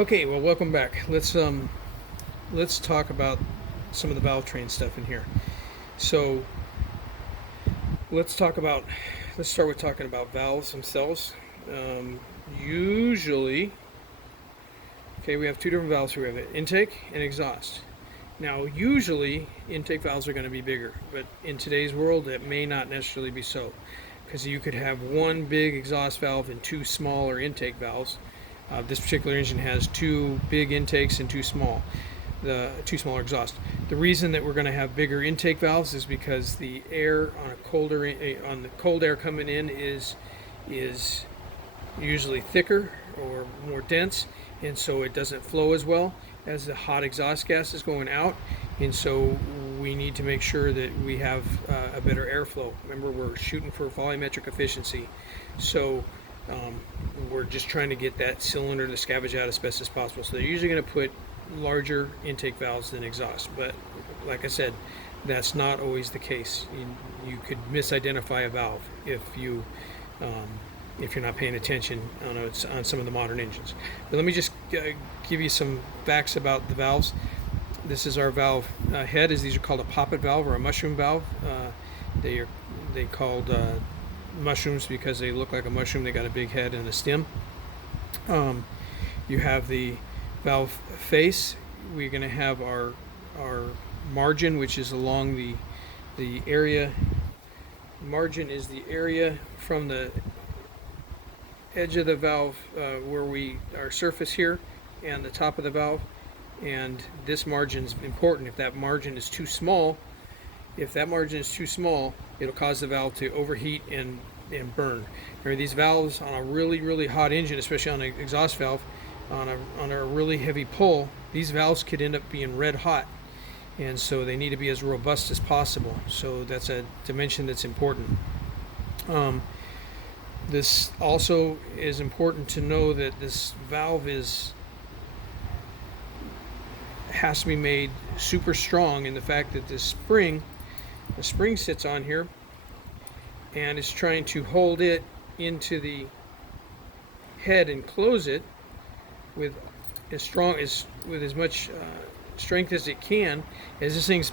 Okay, well, welcome back. Let's talk about some of the valve train stuff in here. So let's talk about let's start with talking about valves themselves. Usually, okay, we have two different valves here. We have an intake and exhaust. Now, usually intake valves are going to be bigger, but in today's world, it may not necessarily be so, because you could have one big exhaust valve and two smaller intake valves. This particular engine has two big intakes and the two smaller exhaust. The reason that we're going to have bigger intake valves is because the air on the cold air coming in is usually thicker or more dense, and so it doesn't flow as well as the hot exhaust gas is going out, and so we need to make sure that we have a better airflow. Remember, we're shooting for volumetric efficiency, so we're just trying to get that cylinder to scavenge out as best as possible. So they're usually going to put larger intake valves than exhaust, but like I said, that's not always the case. You could misidentify a valve if you're not paying attention on some of the modern engines. But let me just give you some facts about the valves. This is our valve head. These are called a poppet valve or a mushroom valve. They called mushrooms because they look like a mushroom. They got a big head and a stem. You have the valve face. We're going to have our margin, which is along the area. Margin is the area from the edge of the valve where our surface here and the top of the valve, and this margin is important. If that margin is too small, it'll cause the valve to overheat and burn. Remember, these valves on a really hot engine, especially on an exhaust valve, on a really heavy pull, these valves could end up being red hot, and so they need to be as robust as possible. So that's a dimension that's important. This also is important to know that this valve has to be made super strong in the fact that the spring sits on here and is trying to hold it into the head and close it with as much strength as it can. As this thing's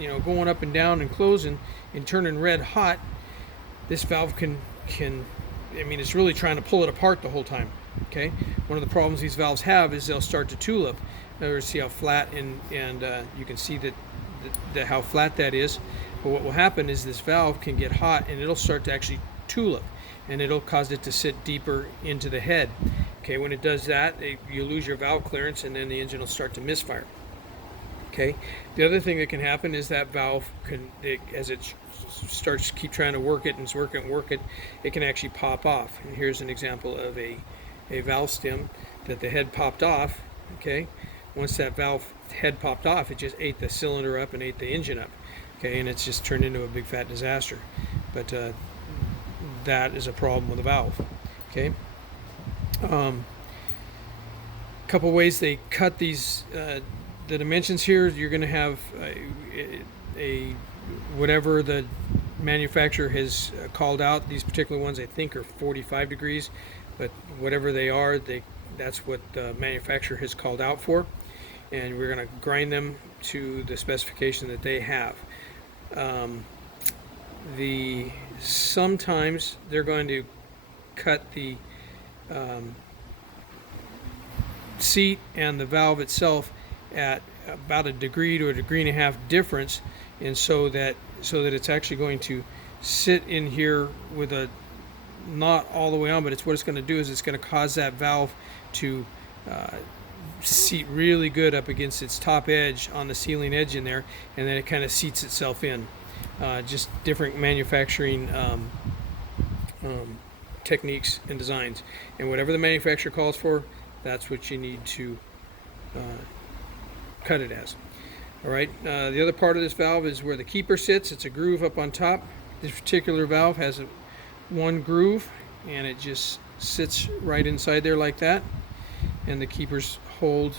going up and down and closing and turning red hot, this valve can it's really trying to pull it apart the whole time. Okay, one of the problems these valves have is they'll start to tulip. In other words, see how flat and you can see that how flat that is. But what will happen is this valve can get hot and it'll start to actually tulip, and it'll cause it to sit deeper into the head. Okay, when it does that, you lose your valve clearance, and then the engine will start to misfire. Okay, the other thing that can happen is that valve as it starts to keep trying to work it, it can actually pop off. And here's an example of a valve stem that the head popped off. Okay, once that valve head popped off, it just ate the cylinder up and ate the engine up. Okay, and it's just turned into a big fat disaster. But that is a problem with a valve. Okay, couple ways they cut these the dimensions here. You're going to have a whatever the manufacturer has called out. These particular ones I think are 45 degrees, but whatever they are, that's what the manufacturer has called out for, and we're going to grind them to the specification that they have. Sometimes they're going to cut the seat and the valve itself at about a degree to a degree and a half difference, and so that it's actually going to sit in here with a not all the way on, but what it's going to do is it's going to cause that valve to seat really good up against its top edge on the sealing edge in there, and then it kind of seats itself in. Just different manufacturing techniques and designs, and whatever the manufacturer calls for, that's what you need to cut it as. All right, the other part of this valve is where the keeper sits. It's a groove up on top. This particular valve has one groove, and it just sits right inside there like that, and the keepers hold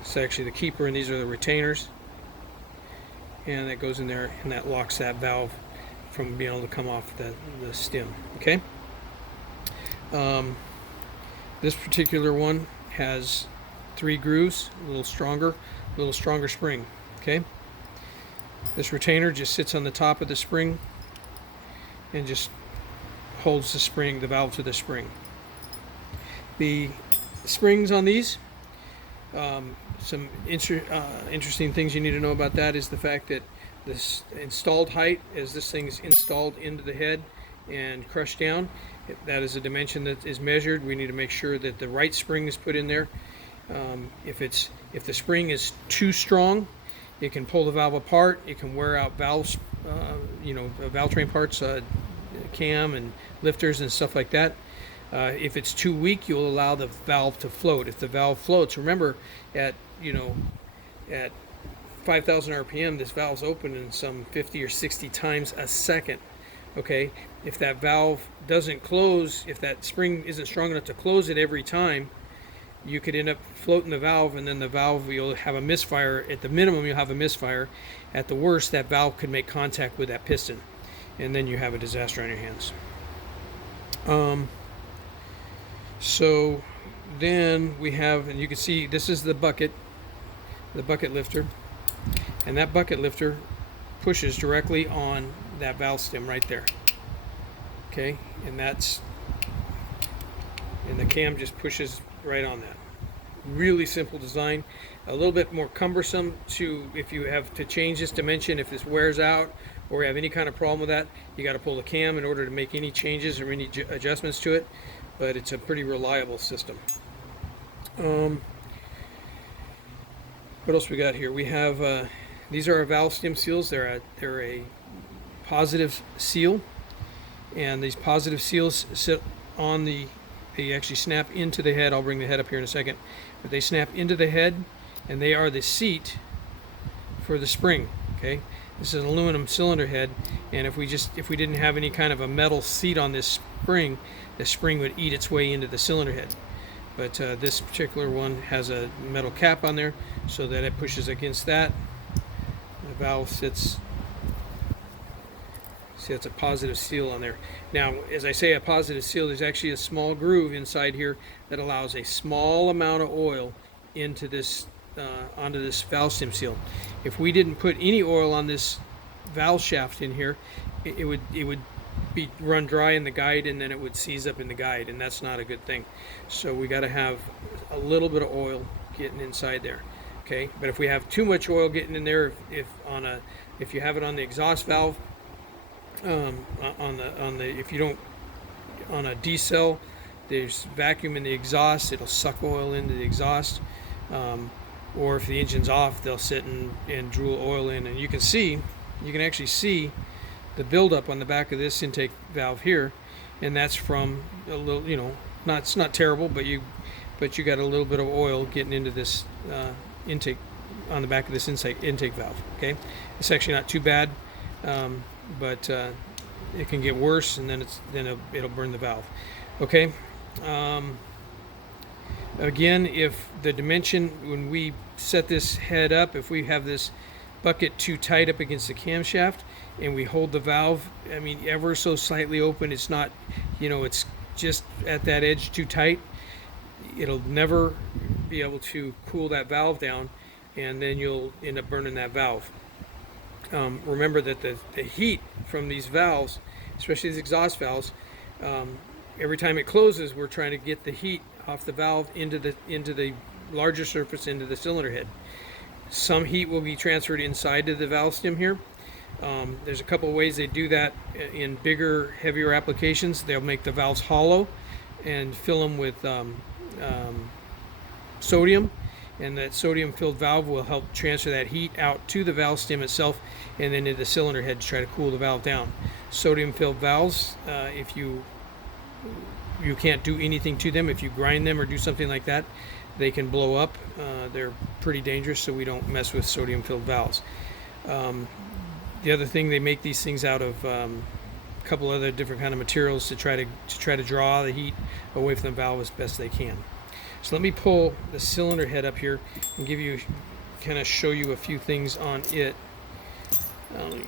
it's actually the keeper, and these are the retainers. and that goes in there, and that locks that valve from being able to come off the stem. Okay. This particular one has 3 grooves, a little stronger spring. Okay. This retainer just sits on the top of the spring and just holds the spring, the valve to the spring. The springs on these, some interesting things you need to know about that is the fact that this installed height, as this thing's installed into the head and crushed down, that is a dimension that is measured. We need to make sure that the right spring is put in there. If the spring is too strong, it can pull the valve apart. It can wear out valves, valve train parts, cam and lifters and stuff like that. If it's too weak, you'll allow the valve to float. If the valve floats, remember at 5,000 RPM, this valve's opening some 50 or 60 times a second. Okay, if that valve doesn't close, if that spring isn't strong enough to close it every time, you could end up floating the valve, and then the valve, you'll have a misfire. At the minimum, you'll have a misfire. At the worst, that valve could make contact with that piston, and then you have a disaster on your hands. So then we have, and you can see this is the bucket lifter, and that bucket lifter pushes directly on that valve stem right there. Okay, and the cam just pushes right on that. Really simple design, a little bit more cumbersome if you have to change this dimension. If this wears out or you have any kind of problem with that, you got to pull the cam in order to make any changes or any adjustments to it, but it's a pretty reliable system. What else we got here? We have these are our valve stem seals. They're a positive seal, and these positive seals sit on they actually snap into the head. I'll bring the head up here in a second, but they snap into the head, and they are the seat for the spring. Okay, this is an aluminum cylinder head, and if we didn't have any kind of a metal seat on this spring, the spring would eat its way into the cylinder head. But this particular one has a metal cap on there so that it pushes against that. The valve sits. See, that's a positive seal on there. Now, as I say, a positive seal, there's actually a small groove inside here that allows a small amount of oil into this onto this valve stem seal. If we didn't put any oil on this valve shaft in here, it would be run dry in the guide, and then it would seize up in the guide, and that's not a good thing. So we got to have a little bit of oil getting inside there. Okay, but if we have too much oil getting in there, if you have it on the exhaust valve, on a D-cell, there's vacuum in the exhaust, it'll suck oil into the exhaust, or if the engine's off, they'll sit and drool oil in, and you can actually see the buildup on the back of this intake valve here, and that's from a little, it's not terrible, but you got a little bit of oil getting into this intake on the back of this intake valve. Okay, it's actually not too bad. But it can get worse, and then it'll burn the valve. Okay. Again, if the dimension, when we set this head up, if we have this bucket too tight up against the camshaft and we hold the valve, ever so slightly open, it's not, it's just at that edge too tight, it'll never be able to cool that valve down, and then you'll end up burning that valve. Remember that the heat from these valves, especially these exhaust valves, every time it closes, we're trying to get the heat off the valve into the larger surface, into the cylinder head. Some heat will be transferred inside to the valve stem here. There's a couple of ways they do that in bigger, heavier applications. They'll make the valves hollow and fill them with sodium, and that sodium-filled valve will help transfer that heat out to the valve stem itself and then into the cylinder head to try to cool the valve down. Sodium-filled valves, if you can't do anything to them, if you grind them or do something like that, they can blow up. They're pretty dangerous, so we don't mess with sodium-filled valves. The other thing, they make these things out of a couple other different kind of materials to try to draw the heat away from the valve as best they can. So let me pull the cylinder head up here and show you a few things on it. Um,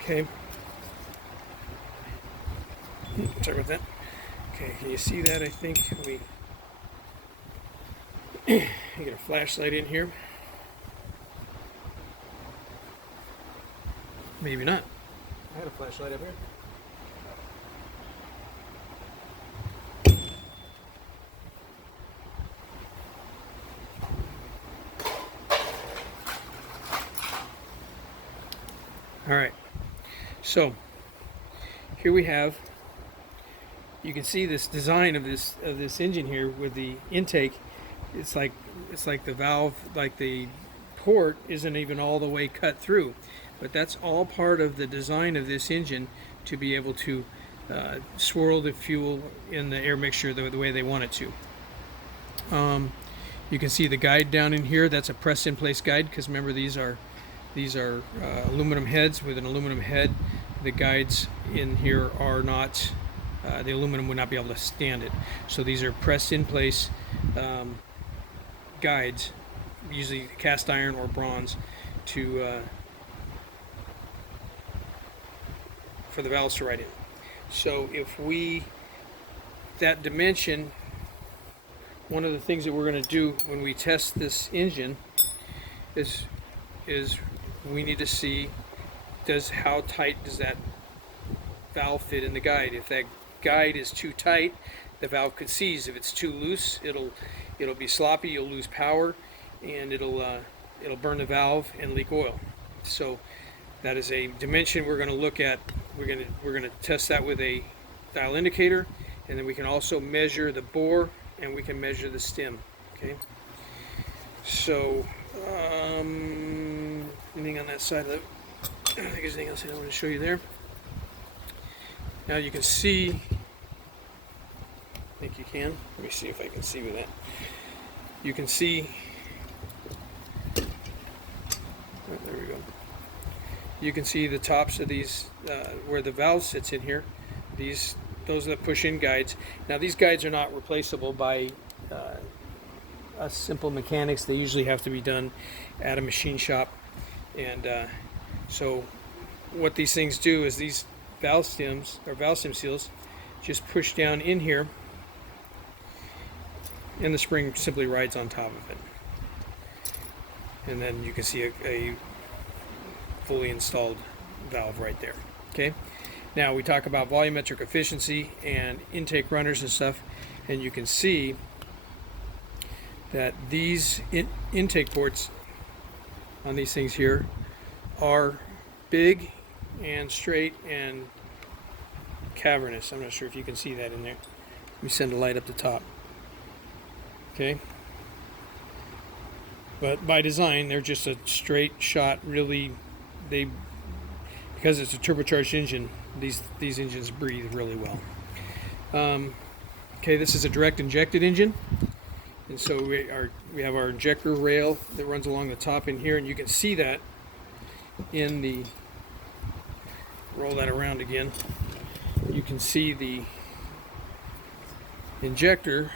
okay. Sorry about that. Okay, can you see that? I think we get a flashlight in here. Maybe not. I had a flashlight up here. All right. So here we have. You can see this design of this engine here with the intake. It's like the valve, like the port isn't even all the way cut through, but that's all part of the design of this engine to be able to swirl the fuel in the air mixture the way they want it to. You can see the guide down in here. That's a press in place guide, because remember these are aluminum heads. With an aluminum head, the guides in here are not, the aluminum would not be able to stand it. So these are pressed in place guides, usually cast iron or bronze, to for the valves to ride in. So if that dimension, one of the things that we're going to do when we test this engine is we need to see how tight does that valve fit in the guide. If that guide is too tight, the valve could seize. If it's too loose, it'll be sloppy, you'll lose power, and it'll burn the valve and leak oil. So that is a dimension we're going to look at. We're going to test that with a dial indicator, and then we can also measure the bore, and we can measure the stem. Okay. So anything on that side of the, I don't think there's anything else I want to show you there. Now you can see, I think you can. Let me see if I can see with that. You can see, oh, there we go. You can see the tops of these, where the valve sits in here. Those are the push-in guides. Now these guides are not replaceable by us simple mechanics. They usually have to be done at a machine shop. And so what these things do is these valve stems, or valve stem seals, just push down in here, and the spring simply rides on top of it. And then you can see a fully installed valve right there. Okay. Now we talk about volumetric efficiency and intake runners and stuff, and you can see that these intake ports on these things here are big and straight and cavernous. I'm not sure if you can see that in there. Let me send a light up the top. Okay. But by design, they're just a straight shot. Really, because it's a turbocharged engine, these engines breathe really well. Okay, this is a direct injected engine, and so we have our injector rail that runs along the top in here, and you can see that in the, roll that around again. You can see the injector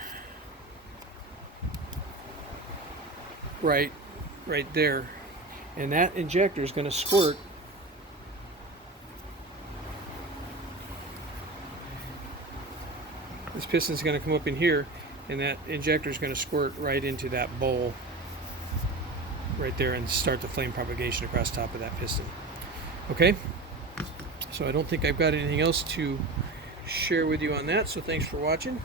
right there, and that injector is going to squirt this piston is going to come up in here, and that injector is going to squirt right into that bowl right there and start the flame propagation across the top of that piston. Okay, so I don't think I've got anything else to share with you on that, so thanks for watching.